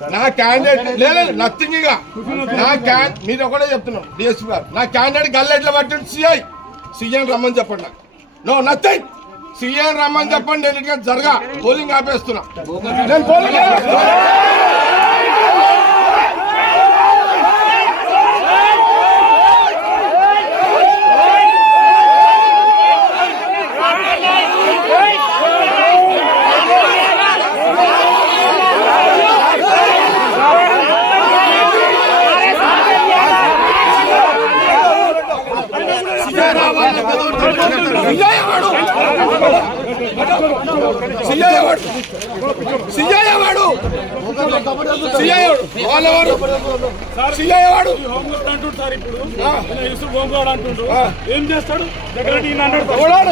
నా క్యాండిడేట్ లేదు నథింగ్ ఇక మీరు ఒకటే చెప్తున్నాం డిఎస్పీ గారు నా క్యాండిడేట్ గల్లెట్ల పట్టింది సీఎం రమ్మని చెప్పండి నాకు నో నథింగ్ సీఎం రమ్మని చెప్పండి నేను జరగా పోలింగ్ ఆపేస్తున్నా నేను పోలింగ్ ఏం చేస్తాడు హోంగార్డ్